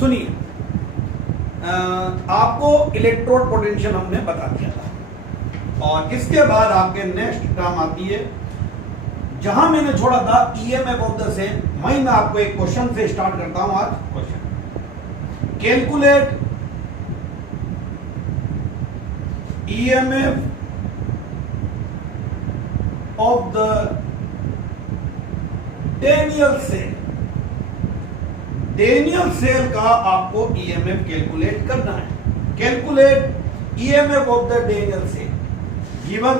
सुनिए, आपको electrode potential हमने बता दिया था और इसके बाद आपके नेक्स्ट टर्म आती है जहां मैंने छोड़ा था ईएमएफ ऑफ द सेल। वहीं मैं आपको एक क्वेश्चन से स्टार्ट करता हूं आज। Question, calculate EMF of the Daniel cell. Daniel cell का आपको ईएमएफ कैलकुलेट करना है। Calculate EMF of the Daniel cell. Given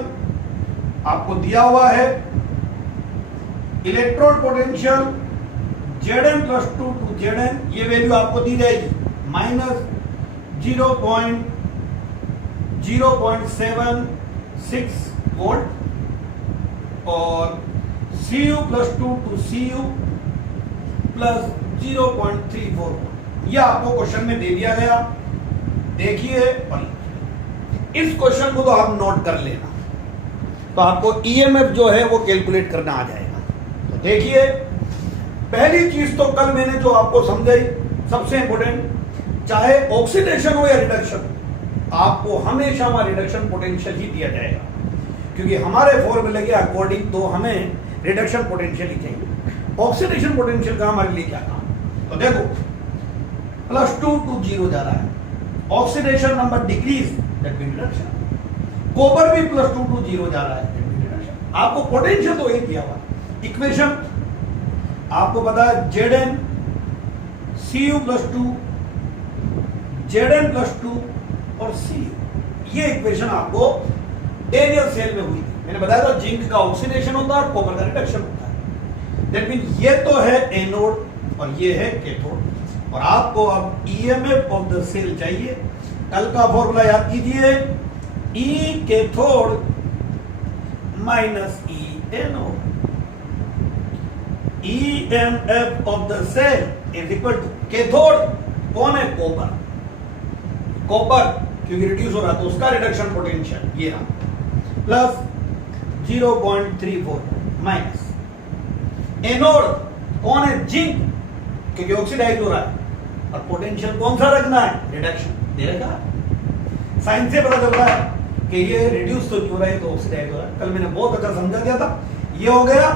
आपको दिया हुआ है electrode potential Zn plus 2 to Zn, ये वैल्यू आपको दी जाएगी माइनस 0.076 वोल्ट और Cu plus 2 to Cu plus 0.34 volt. यह आपको क्वेश्चन में दे दिया गया। देखिए और इस क्वेश्चन को तो आप नोट कर लेना, तो आपको ईएमएफ जो है वो कैलकुलेट करना आ जाएगा। तो देखिए, पहली चीज तो कल मैंने जो आपको समझाई सबसे इंपॉर्टेंट, चाहे ऑक्सीडेशन हो या रिडक्शन, आपको हमेशा वहां रिडक्शन पोटेंशियल ही दिया जाएगा, क्योंकि हमारे फॉर्मूले के अकॉर्डिंग तो हमें रिडक्शन पोटेंशियल ही चाहिए। ऑक्सीडेशन पोटेंशियल का हमारे लिए क्या काम? तो देखो, प्लस 2 टू 0 जा रहा है, oxidation number decrease, that mean reduction. Copper भी प्लस 2 टू 0 जा रहा है, दैट मीन रिडक्शन। आपको पोटेंशियल तो एक दिया हुआ। इक्वेशन आपको पता है Zn Cu plus 2, Zn plus 2 और Cu। ये इक्वेशन आपको डेनियल सेल में हुई थी। मैंने बताया था जिंक का ऑक्सीडेशन होता है और कॉपर का रिडक्शन होता है। दैट मीन ये तो है एनोड और ये है कैथोड। और आपको अब ईएमएफ ऑफ द सेल चाहिए। कल का फॉर्मूला याद कीजिए, E cathode minus E anode. EMF of the cell is equal to cathode कौन है? कॉपर। कॉपर क्योंकि रिड्यूस हो रहा है तो उसका रिडक्शन पोटेंशियल ये रहा, प्लस 0.34 माइनस एनोड कौन है? जिंक, क्योंकि ऑक्सीडाइज हो रहा है और पोटेंशियल कौन सा रखना है? रिडक्शन दे रखा है। साइंस से पता चलता है कि ये रिड्यूस तो नहीं हो रहा है, तो ऑक्सीडाइज हो रहा है। कल मैंने बहुत अच्छा समझा दिया था। ये हो गया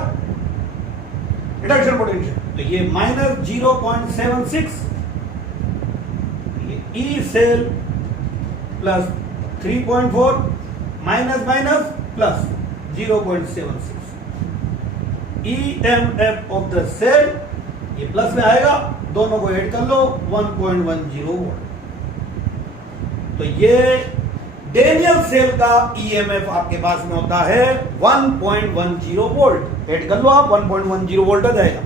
रिडक्शन पोटेंशियल, तो ये minus 0.76, E cell plus 3.4 minus minus plus 0.76। EMF of the cell ये प्लस में आएगा, दोनों को ऐड कर लो 1.10 वोल्ट। तो ये डेनियल सेल का ईएमएफ आपके पास में होता है 1.10 वोल्ट। ऐड कर लो आप, 1.10 वोल्ट आ जाएगा।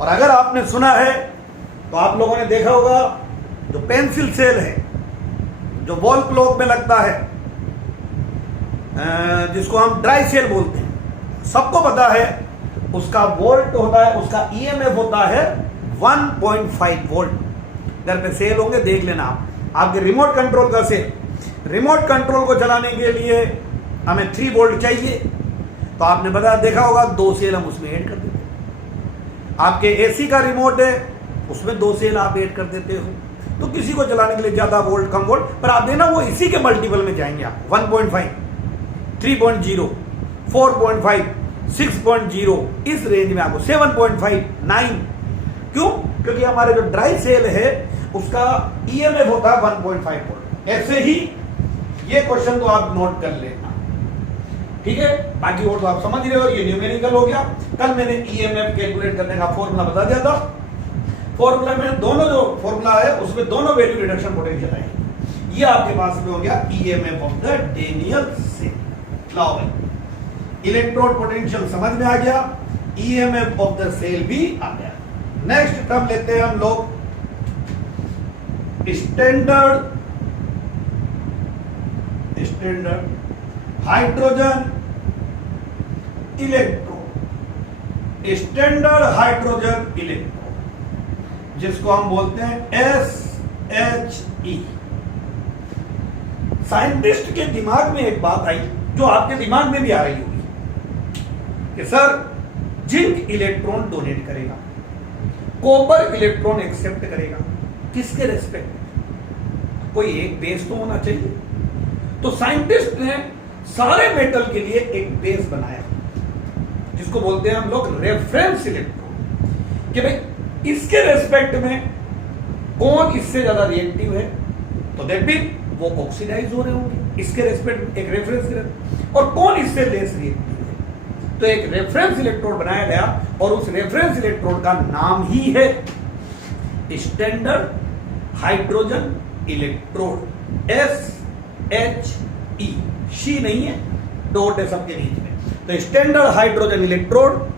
और अगर आपने सुना है तो आप लोगों ने देखा होगा जो पेंसिल सेल है, जो वॉल क्लॉक में लगता है, जिसको हम ड्राई सेल बोलते हैं, सबको पता है उसका वोल्ट होता है, उसका ईएमएफ होता है 1.5 वोल्ट। घर पे सेल होंगे देख लेना आप, आपके रिमोट कंट्रोल का सेल। रिमोट कंट्रोल को चलाने के लिए हमें 3 वोल्ट चाहिए, तो आपने बता देखा होगा 2 सेल हम उसमें ऐड कर देते हैं। आपके एसी का रिमोट है, उसमें 2 सेल आप ऐड कर देते हो। तो किसी को चलाने के लिए ज्यादा वोल्ट कम वोल्ट, पर आप देना वो इसी के मल्टीपल में जाएंगे। आप 1.5, 3.0, 4.5, 6.0, इस रेंज में आपको 7.5, 9। क्यों? क्योंकि हमारे जो ड्राई सेल है उसका ईएमएफ होता है 1.5 वोल्ट। ऐसे ही ये क्वेश्चन तो आप नोट कर लेना, ठीक है। बाकी और तो आप समझ रहे हो, ये न्यूमेरिकल हो गया। कल मैंने ईएमएफ कैलकुलेट करने का फॉर्मूला बता दिया था। फॉर्मूला में दोनों जो फॉर्मूला है उसमें दोनों वैल्यू रिडक्शन पोटेंशियल आएगी। ये आपके पास में हो गया EMF of the Daniel cell. लाओ भाई, इलेक्ट्रोड पोटेंशियल समझ में आ गया, ईएमएफ ऑफ द सेल भी आ गया। नेक्स्ट टर्म लेते हैं हम लोग standard hydrogen electrode. Standard hydrogen electrode जिसको हम बोलते हैं SHE। साइंटिस्ट के दिमाग में एक बात आई जो आपके दिमाग में भी आ रही होगी कि सर जिंक इलेक्ट्रॉन डोनेट करेगा, कॉपर इलेक्ट्रॉन एक्सेप्ट करेगा, किसके रेस्पेक्ट में? कोई एक बेस तो होना चाहिए। तो साइंटिस्ट ने सारे मेटल के लिए एक बेस बनाया जिसको बोलते हैं हम लोग रेफरेंस इलेक्ट्रोड, कि भाई इसके रेस्पेक्ट में कौन इससे ज्यादा रिएक्टिव है, तो दैट मीन वो ऑक्सीडाइज हो रहे होंगे इसके रेस्पेक्ट में, एक रेफरेंस। और कौन इससे लेस रिएक्टिव है, तो एक रेफरेंस इलेक्ट्रोड बनाया गया और उस रेफरेंस इलेक्ट्रोड का नाम ही है standard hydrogen electrode, SHE, she नहीं है, डॉट है सबके बीच में। तो स्टैंडर्ड हाइड्रोजन इलेक्ट्रोड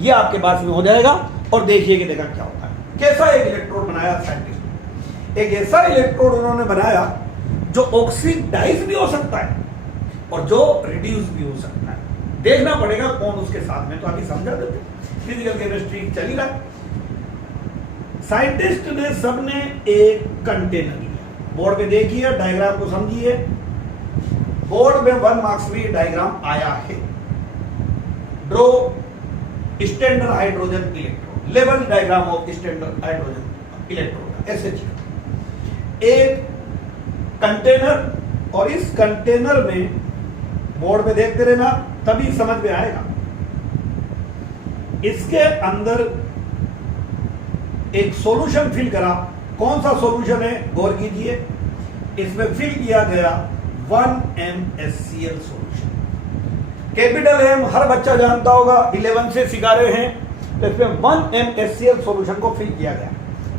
ये आपके पास में हो जाएगा। और देखिए कि देखा क्या होता है, कैसा एक इलेक्ट्रोड बनाया साइंटिस्ट। एक ऐसा इलेक्ट्रोड उन्होंने बनाया जो ऑक्सीडाइज भी हो सकता है और जो रिड्यूस भी हो सकता है। देखना पड़ेगा कौन उसके साथ में, तो अभी समझा देते, फिजिकल केमिस्ट्री चल ही रहा है। साइंटिस्ट ने सबने एक कंटेनर लिया, बोर्ड पे देखिए, डायग्राम को समझिए। बोर्ड में 1 मार्क्स में डायग्राम आया है। Draw standard hydrogen electrode, level diagram of standard hydrogen electrode, SH। एक कंटेनर, और इस कंटेनर में बोर्ड में देखते रहना तभी समझ में आएगा। इसके अंदर एक सॉल्यूशन फिल करा। कौन सा सॉल्यूशन है, गौर कीजिए। इसमें फिल किया गया 1MSCl सॉल्यूशन। कैपिटल M हर बच्चा जानता होगा, 11 से सिखा रहे हैं। तो इसमें 1MSCl सॉल्यूशन को फिल किया गया।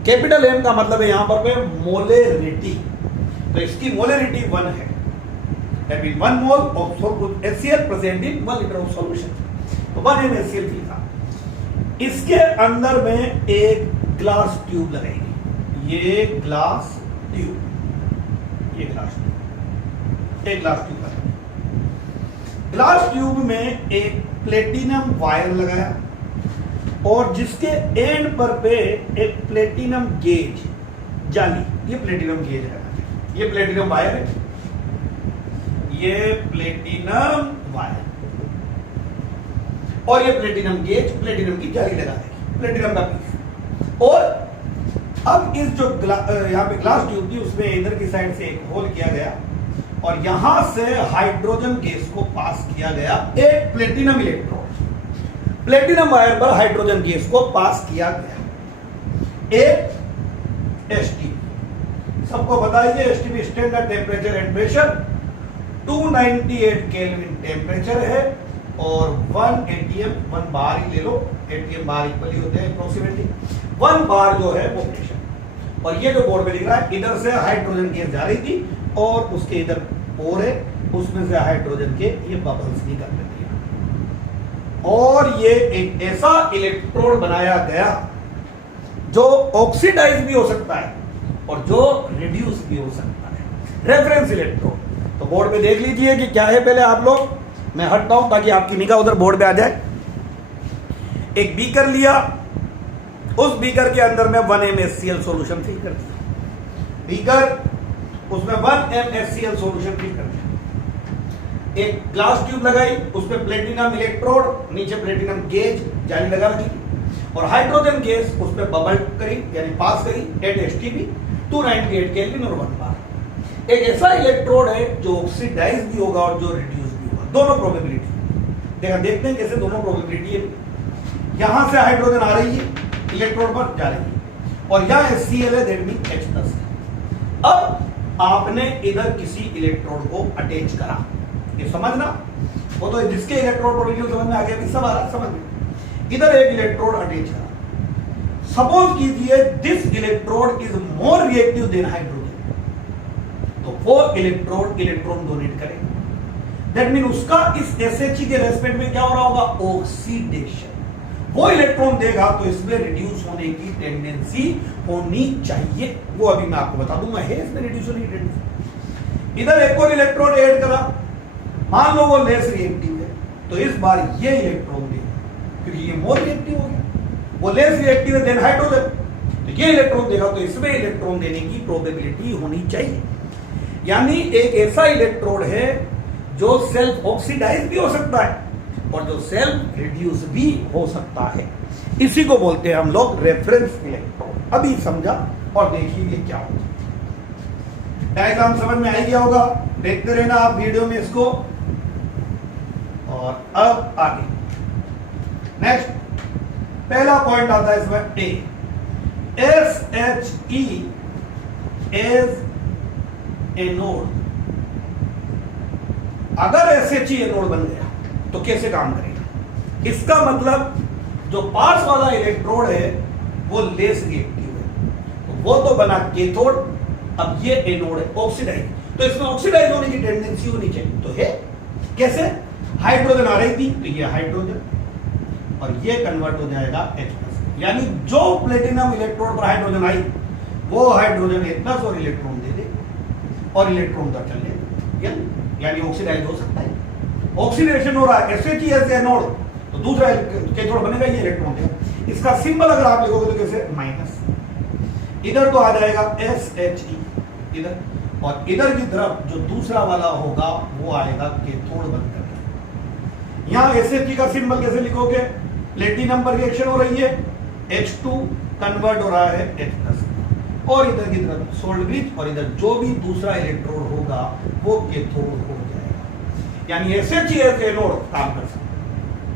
कैपिटल M का मतलब है यहां पर मोलेरिटी, तो इसकी मोलेरिटी 1 है। That mean 1 mole of HCl present in 1 litre of solution. तो 1MSCl फिल था। इसके अंदर में एक ग्लास ट्यूब लगाएगी, ये ग्लास ट्यूब, ये ग्लास ट्यूब, एक ग्लास ट्यूब लगाएगी। ग्लास ट्यूब में एक प्लेटिनम वायर लगाया और जिसके एंड पर पे एक प्लेटिनम गेज जाली, ये प्लेटिनम गेज है, ये प्लेटिनम वायर है, ये प्लेटिनम वायर और ये प्लेटिनम गेज, प्लेटिनम की जाली लगा देगी, प्लेटिनम का पीस। और अब इस जो यहाँ पे ग्लास ट्यूब थी उसमें इधर की साइड से एक होल किया गया और यहां से हाइड्रोजन गैस को पास किया गया एक प्लेटिनम इलेक्ट्रोड। प्लेटिनम वायर पर हाइड्रोजन गैस को पास किया गया एक STP। सबको बताइए STP standard temperature and pressure 298 kelvin temperature है और 1 ATM, 1 बार ही ले लो, ATM बार इक्वली होते हैं अप्रोक्सीमेटली, 1 बार जो है वो प्रेशर। और ये जो बोर्ड में लिख रहा है, इधर से हाइड्रोजन गैस जा रही थी और उसके इधर पोर है, उसमें से हाइड्रोजन के ये बबल्स निकल रहे हैं। और ये एक ऐसा इलेक्ट्रोड बनाया गया जो ऑक्सीडाइज भी हो सकता है और जो रिड्यूस भी हो सकता है, रेफरेंस इलेक्ट्रोड। तो बोर्ड पे देख लीजिए कि क्या है, पहले आप लोग, मैं हटता हूं ताकि आपकी निगाह उधर बोर्ड पे आ जाए। एक बीकर लिया, उस बीकर के अंदर में 1MSCl सॉल्यूशन फिल कर दिया, बीकर उसमें 1MSCl सॉल्यूशन फिल कर दिया। एक ग्लास ट्यूब लगाई, उसमें प्लेटिनम इलेक्ट्रोड, नीचे प्लेटिनम गेज जाली लगा दी और हाइड्रोजन गैस उसमें बबल करी यानी पास करी एट STP 298 केल्विन और 1 बार। एक ऐसा इलेक्ट्रोड है जो ऑक्सीडाइज भी होगा और जो रिड्यूस भी होगा, दोनों प्रोबेबिलिटी। देखते हैं कैसे दोनों प्रोबेबिलिटी है। यहां से हाइड्रोजन आ रही है, इलेक्ट्रोड पर जा रही है और यहां HCl है, दैट मीन H+। अब आपने इधर किसी इलेक्ट्रोड को अटैच करा, ये समझना, वो तो जिसके इलेक्ट्रोड पोटेंशियल समझ में आ गया, सब आ रहा समझ में। इधर एक इलेक्ट्रोड अटैच करा, सपोज कीजिए this electrode is more reactive than hydrogen, तो वो इलेक्ट्रोड इलेक्ट्रॉन डोनेट करेगा। दैट मीन उसका इस SHE के रेस्पेक्ट में क्या हो रहा होगा, ऑक्सीडेशन। वो इलेक्ट्रॉन देगा तो इसमें रिड्यूस होने की टेंडेंसी होनी चाहिए, वो अभी मैं आपको बता दूंगा है इसमें रिड्यूस होने की टेंडेंसी। इधर एक और इलेक्ट्रॉन ऐड करा, मान लो वो लेस रिएक्टिव है, तो इस बार ये इलेक्ट्रॉन देगा क्योंकि ये मोर रिएक्टिव हो गया, वो लेस रिएक्टिव है देन हाइड्रोजन, तो ये इलेक्ट्रॉन देगा तो इसमें इलेक्ट्रॉन देने की प्रोबेबिलिटी होनी चाहिए। यानी एक ऐसा इलेक्ट्रोड है जो सेल्फ ऑक्सीडाइज भी हो सकता है और जो सेल्फ रिड्यूस भी हो सकता है, इसी को बोलते हैं हम लोग रेफरेंस इलेक्ट्रोड। अभी समझा और देखिए ये क्या होता है। डायग्राम समझ में आ गया होगा, देखते रहना आप वीडियो में इसको। और अब आगे नेक्स्ट पहला पॉइंट आता है इसमें ए, SHE is a node। अगर SHE नोड बन गया तो कैसे काम करेगा? इसका मतलब जो पास वाला इलेक्ट्रोड है वो लेस रिएक्टिव है, तो वो तो बना कैथोड। अब ये एनोड है ऑक्सीडाइज, तो इसमें ऑक्सीडाइज होने की टेंडेंसी होनी चाहिए, तो है कैसे? हाइड्रोजन आ रही थी तो ये हाइड्रोजन, और ये कन्वर्ट हो जाएगा H+, यानी जो प्लेटिनम इलेक्ट्रोड पर हाइड्रोजन आई वो हाइड्रोजन H+ और इलेक्ट्रॉन दे दे और इलेक्ट्रॉन उधर चल जाए, यानी ऑक्सीडाइज हो सकता है। ऑक्सीडेशन हो रहा है SHE ऐसे एनोड, तो दूसरा कैथोड बनेगा, ये इलेक्ट्रॉन देगा। इसका सिंबल अगर आप लिखोगे तो कैसे? माइनस, इधर तो आ जाएगा SHE इधर, और इधर की तरफ जो दूसरा वाला होगा वो आएगा कैथोड बनकर। यहां SHE का सिंबल कैसे लिखोगे? प्लेटिनम पर रिएक्शन हो रही है, H2 कन्वर्ट हो रहा है H+, और इधर की तरफ सोल्ड ब्रिज, और इधर जो भी दूसरा इलेक्ट्रोड होगा वो कैथोड हो जाएगा। यानी SHE एज एनोड काम कर सकता है,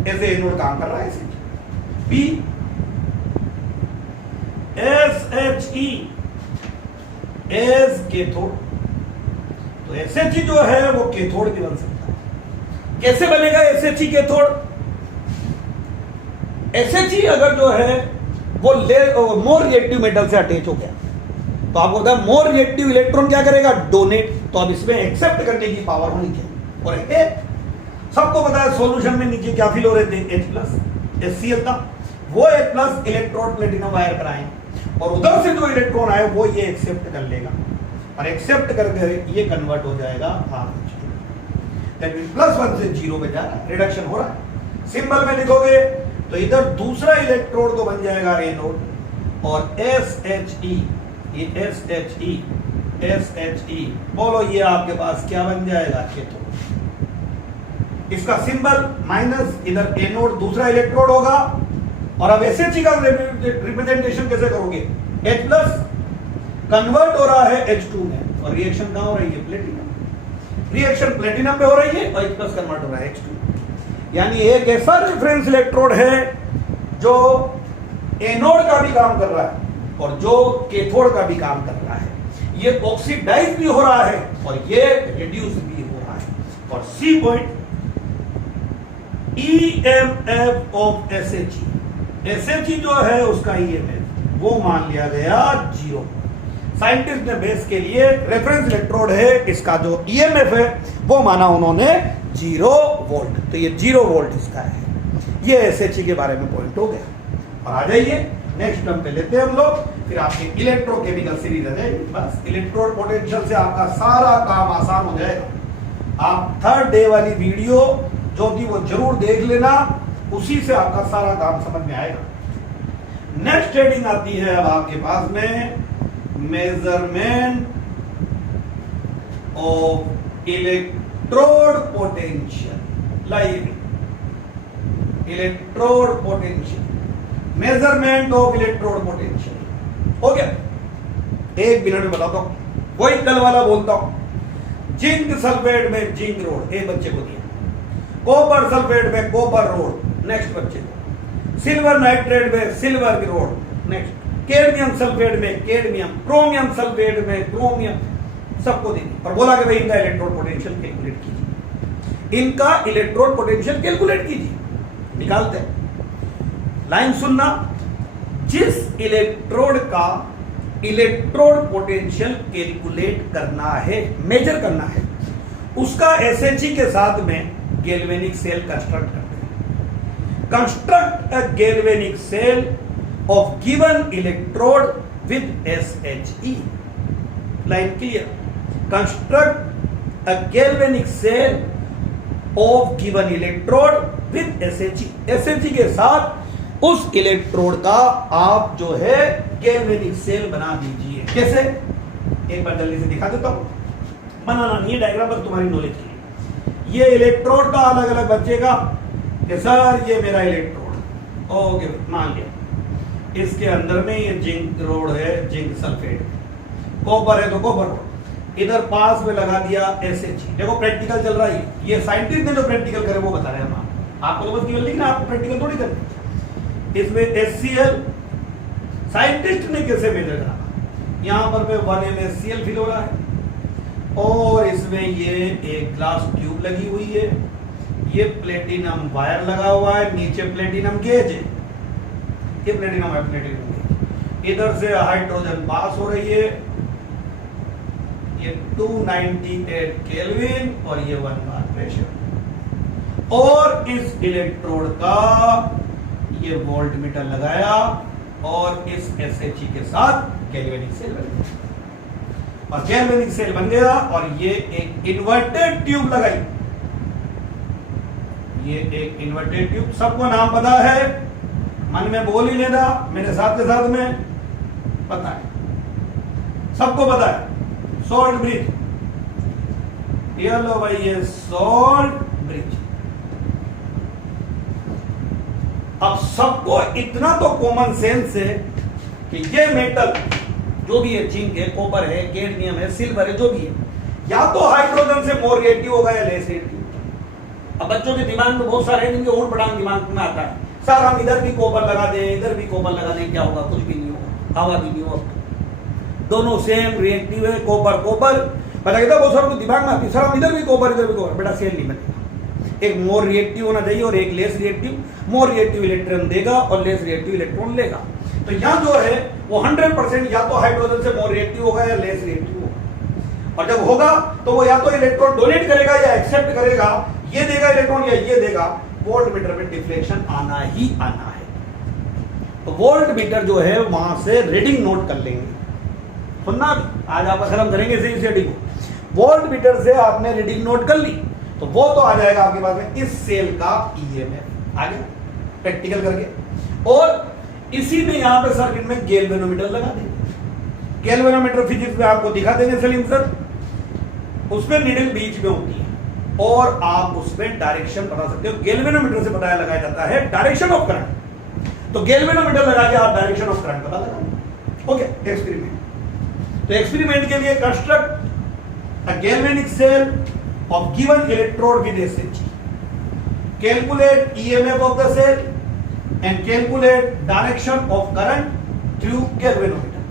एज एनोड काम कर रहा है SHE। B, SHE as cathode, तो SHE जो है वो कैथोड भी बन सकता है। कैसे बनेगा SHE कैथोड? SHE अगर जो है वो मोर रिएक्टिव मेटल से अटैच हो गया तो आपको पता है मोर रिएक्टिव इलेक्ट्रॉन क्या करेगा? डोनेट। तो अब इसमें एक्सेप्ट करने की पावर होनी चाहिए, और सबको पता है सॉल्यूशन में नीचे क्या फिल हो रहे थे? H+, HCl था, वो H+ इलेक्ट्रॉन प्लेटिनम वायर पर आए, और उधर से जो इलेक्ट्रॉन आए वो ये एक्सेप्ट कर लेगा, और एक्सेप्ट करके ये कन्वर्ट हो जाएगा +1 से 0 पे जा रहा है, रिडक्शन हो रहा है। सिंबल में लिखोगे तो इधर दूसरा इलेक्ट्रोड तो बन जाएगा एनोड, और SHE, ये SHE बोलो ये आपके पास क्या बन जाएगा? कैथोड। इसका सिंबल माइनस, इधर एनोड दूसरा इलेक्ट्रोड होगा, और अब SHE का रिप्रेजेंटेशन कैसे करोगे? H+ कन्वर्ट हो रहा है H2 में, और रिएक्शन कहां हो रही है? प्लेटिनम। रिएक्शन प्लेटिनम पे हो रही है, और H+ कन्वर्ट हो रहा है H2। यानी एक ऐसा रेफरेंस इलेक्ट्रोड है जो एनोड का भी काम कर रहा है और जो कैथोड का भी काम कर रहा है। ये ऑक्सीडाइज भी हो रहा है और ये रिड्यूस भी हो रहा है। और C point, EMF of SHE जो है उसका EMF वो मान लिया गया 0। साइंटिस्ट ने बेस के लिए रेफरेंस इलेक्ट्रोड है, इसका जो EMF है वो माना उन्होंने 0 वोल्ट, तो ये 0 वोल्ट इसका है। ये SHE के बारे में पॉइंट हो गया। और आ जाइए नेक्स्ट टर्म पे लेते हैं हम लोग, फिर आपके इलेक्ट्रोकेमिकल सीरीज आ जाएगी। बस इलेक्ट्रोड पोटेंशियल से आपका सारा काम आसान हो जाएगा। आप 3rd डे वाली वीडियो जो थी वो जरूर देख लेना, उसी से आपका सारा काम समझ में आएगा। नेक्स्ट हेडिंग आती है अब आपके पास में मेजरमेंट ऑफ इलेक्ट्रोड पोटेंशियल। लाइए electrode potential, measurement of electrode potential हो गया। 1 मिनट में बताता हूं, वही कल वाला बोलता हूं। जिंक सल्फेट में जिंक रोड एक बच्चे को दिया, कॉपर सल्फेट में कॉपर रोड नेक्स्ट बच्चे को, सिल्वर नाइट्रेट में सिल्वर की रोड नेक्स्ट, कैडमियम सल्फेट में कैडमियम, क्रोमियम सल्फेट में क्रोमियम, सबको दी और बोला कि भाई इनका इलेक्ट्रोड पोटेंशियल कैलकुलेट कीजिए, इनका इलेक्ट्रोड पोटेंशियल कैलकुलेट कीजिए। निकालते हैं, लाइन सुनना, जिस इलेक्ट्रोड का इलेक्ट्रोड पोटेंशियल कैलकुलेट करना है, मेजर करना है, उसका SHE के साथ में गैल्वेनिक सेल कंस्ट्रक्ट करते हैं। Construct a galvanic cell of given electrode with SHE। Line clear? Construct a galvanic cell of given electrode with SHE। SHE के साथ उस इलेक्ट्रोड का आप जो है गैल्वेनिक सेल बना दीजिए। कैसे? एक बार जल्दी से दिखा देता हूं, बनाना नहीं है डायग्राम, बस तुम्हारी नॉलेज के लिए। ये इलेक्ट्रोड का अलग अलग बचेगा कि सर ये मेरा इलेक्ट्रोड, ओके मान लिया। इसके अंदर में ये जिंक रोड है, जिंक सल्फेट, कॉपर है तो कॉपर रोड, इधर पास में लगा दिया SH। देखो प्रैक्टिकल चल रहा है, ये साइंटिस्ट ने जो प्रैक्टिकल करे वो बता रहे हैं हम आपको, तो बस केवल लिखना, आपको प्रैक्टिकल थोड़ी करना। इसमें HCl साइंटिस्ट ने कैसे मेजर करा, यहां पर 1 MnHCl फिल हो रहा है और इसमें ये एक ग्लास ट्यूब लगी हुई है, ये प्लेटिनम वायर लगा हुआ है, नीचे प्लेटिनम गेज है, ये प्लेटिनम है, प्लेटिनम गेज। इधर से हाइड्रोजन पास हो रही है, ये 298 केल्विन और ये 1 बार प्रेशर, और इस इलेक्ट्रोड का ये वोल्ट मीटर लगाया और इस SHE के साथ गैल्वेनिक सेल बन गया, और गैल्वेनिक सेल बन गया और ये एक इन्वर्टेड ट्यूब लगाई, ये एक इन्वर्टेड ट्यूब, सबको नाम पता है, मन में बोल ही लेना, मेरे साथ के साथ में पता है, सबको पता है, सॉल्ट ब्रिज, ये लो भाई ये सॉल्ट ब्रिज। अब सबको इतना तो कॉमन सेंस है कि ये मेटल जो भी है, जिंक है, कॉपर है, कैडमियम है, सिल्वर है, जो भी है, या तो हाइड्रोजन से मोर रिएक्टिव होगा या लेस रिएक्टिव। अब बच्चों के दिमाग में बहुत सारे जिनके ऊट पटांग दिमाग में आता है, सर हम इधर भी कॉपर लगा दें, इधर भी कॉपर लगा दें, क्या होगा, कुछ भी नहीं होगा, हवा भी नहीं होगा, दोनों सेम रिएक्टिव है, कॉपर कॉपर। पता कहता बहुत सारे दिमाग में आती है, सर हम इधर भी कॉपर बेटा सेल नहीं बनेगा, एक मोर रिएक्टिव होना चाहिए और एक less reactive. More reactive electron देगा और लेस रिएक्टिव इलेक्ट्रॉन लेगा। तो यहाँ जो है वो 100% या तो हाइड्रोजन से मोर रिएक्टिव होगा या लेस रिएक्टिव होगा, और जब होगा तो वो या तो इलेक्ट्रॉन डोनेट करेगा या एक्सेप्ट करेगा, ये देगा इलेक्ट्रॉन या ये देगा, वोल्ट मीटर में डिफ्लेक्शन आना ही आना है। तो वोल्ट मीटर जो है वहां से रीडिंग नोट कर लेंगे, सुनना आज आप खत्म करेंगे इसी रीडिंग को। वोल्ट मीटर से आपने रीडिंग नोट कर ली तो वो तो आ जाएगा आपके पास में इस सेल का EMF, आगे प्रैक्टिकल करके, और इसी में यहां पे सर्किट में गैल्वेनोमीटर लगा देंगे। गैल्वेनोमीटर फिजिक्स में आपको दिखा देंगे सलीम सर, उसमें नीडल बीच में होती है और आप उसमें डायरेक्शन बता सकते हो। गैल्वेनोमीटर से पता लगाया जाता है डायरेक्शन ऑफ करंट, तो गैल्वेनोमीटर लगा के आप डायरेक्शन ऑफ करंट पता लगाओ। Okay, experiment. तो एक्सपेरिमेंट के लिए construct a galvanic cell of given electrode with SHE, calculate EMF of the cell and calculate direction of current through galvanometer।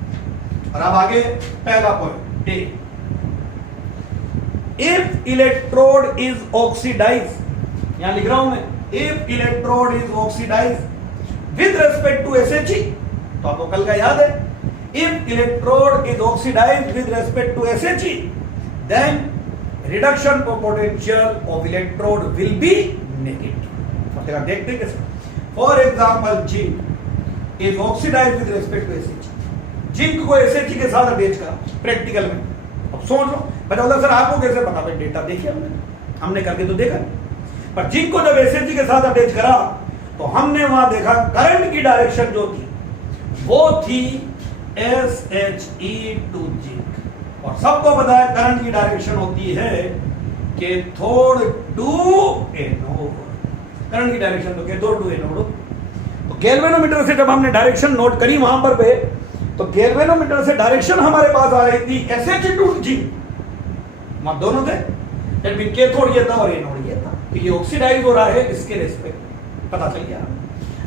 और अब आगे पहला point A, if electrode is oxidized, यहां लिख रहा हूं मैं, if electrode is oxidized with respect to SHE, तो आपको कल का याद है, if electrode is oxidized with respect to SHE, then reduction of potential of electrode will be negative। देखते हैं कैसे। For example, zinc is oxidized with respect to SHE। Zinc को SHE के साथ अटैच करा प्रैक्टिकल में। अब सोच लो, बताओ सर आपको कैसे पता? भाई डेटा देखिए हमने करके तो देखा, पर जिंक को जब SHE के साथ अटैच करा तो हमने वहां देखा करंट की डायरेक्शन जो थी वो थी SHE टू जिंक, और सबको पता है करंट की डायरेक्शन होती है कैथोड टू एनोड। करंट की डायरेक्शन तो कैथोड टू एनोड। तो गैल्वेनोमीटर से जब हमने डायरेक्शन नोट करी वहां पर पे, तो गैल्वेनोमीटर से डायरेक्शन हमारे पास आ रही थी SHE टू जिंक, वहां दोनों थे, कैथोड ये था और एनोड ये था। तो ये ऑक्सीडाइज हो रहा है, इसके रेस्पेक्ट पता चल गया।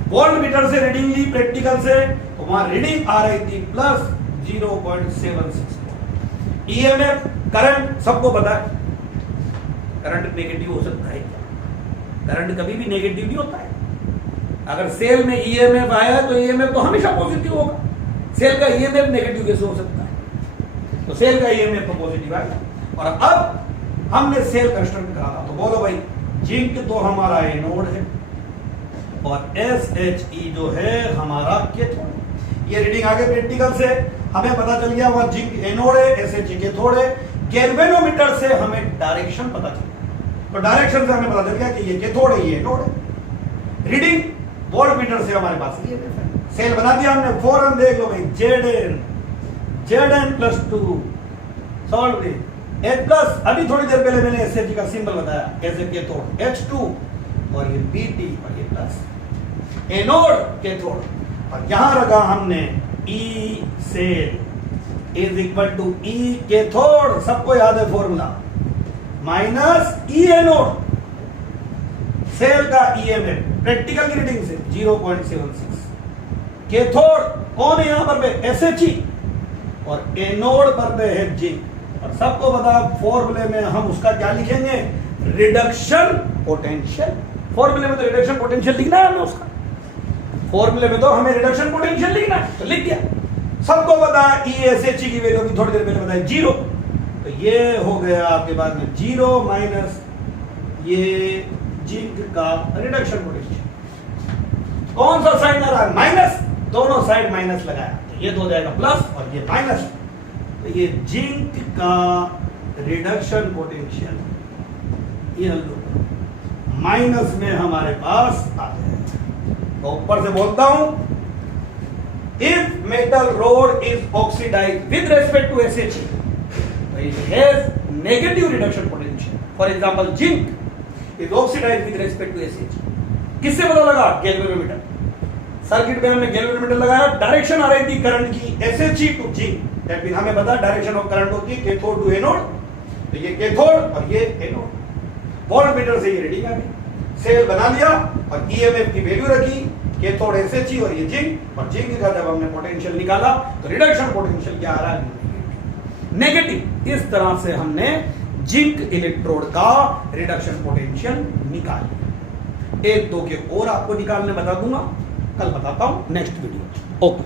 वोल्ट मीटर से रीडिंग ली प्रैक्टिकल से, तो वहां रीडिंग आ रही थी प्लस 0.76। EMF करंट सबको पता है, करंट नेगेटिव हो सकता है क्या? करंट कभी भी नेगेटिव नहीं होता है। अगर सेल में EMF आया तो EMF तो हमेशा पॉजिटिव होगा, सेल का EMF नेगेटिव कैसे हो सकता है? तो सेल का EMF तो पॉजिटिव आएगा। और अब हमने सेल कंस्ट्रक्ट करा, तो बोलो भाई जिंक तो हमारा एनोड है और SHE जो है हमारा कैथोड। ये रीडिंग आगे प्रैक्टिकल से हमें पता चल गया, वहां जिंक एनोड है, SHE कैथोड है। गैल्वेनोमीटर से हमें डायरेक्शन पता चल गया, तो डायरेक्शन से हमें पता चल गया कि ये कैथोड है, ये एनोड है। रीडिंग वोल्ट मीटर से हमारे पास ये सेल बना दिया हमने, फौरन देख लो भाई Zn plus 2 solve H plus, अभी थोड़ी देर पहले मैंने SHE का सिंबल बताया एज ए कैथोड H2, और ये Bt और ये प्लस एनोड कैथोड। और यहां रखा हमने E cell is equal to E cathode, सबको याद है formula, minus E anode. Cell का ईएमएफ प्रैक्टिकल की रीडिंग से 0.76। कैथोड कौन है यहां पर पे? एसएचई, और एनोड पर पे है जिंक। और सबको पता फॉर्मूले में हम उसका क्या लिखेंगे? Reduction potential. फॉर्मूले में तो रिडक्शन पोटेंशियल लिखना है हमें, उसका फॉर्मूले में तो हमें रिडक्शन पोटेंशियल लिखना है, तो लिख दिया। सबको पता है ईएसएचई की वैल्यू भी थोड़ी देर पहले बताया 0, तो ये हो गया आपके बाद में 0 माइनस ये जिंक का रिडक्शन पोटेंशियल। कौन सा साइन आ रहा है? माइनस, दोनों साइड माइनस लगाया, तो ये तो हो जाएगा प्लस और ये माइनस, तो ये जिंक का रिडक्शन पोटेंशियल ये हम लोग माइनस में हमारे पास आ जाएगा। तो ऊपर से बोलता हूं, if metal rod is oxidised with respect to SHE, तो it has negative reduction potential. For example zinc is oxidised with respect to SHE. किससे पता लगा? गैल्वेनोमीटर। सर्किट में हमने गैल्वेनोमीटर लगाया, डायरेक्शन आ रही थी करंट की एसएचई टू जिंक, दैट मीन हमें पता डायरेक्शन ऑफ करंट होती है कैथोड टू एनोड, तो ये कैथोड और ये एनोड। वोल्टमीटर से ये रीडिंग आ गई, सेल बना लिया और ईएमएफ की वैल्यू रखी, कैथोड एसएचई और ये जिंक, और जिंक का जब हमने पोटेंशियल निकाला तो रिडक्शन पोटेंशियल क्या आ रहा है? नेगेटिव। इस तरह से हमने जिंक इलेक्ट्रोड का रिडक्शन पोटेंशियल निकाला। एक दो के और आपको निकालने बता दूंगा, कल बताता हूं नेक्स्ट वीडियो। ओके।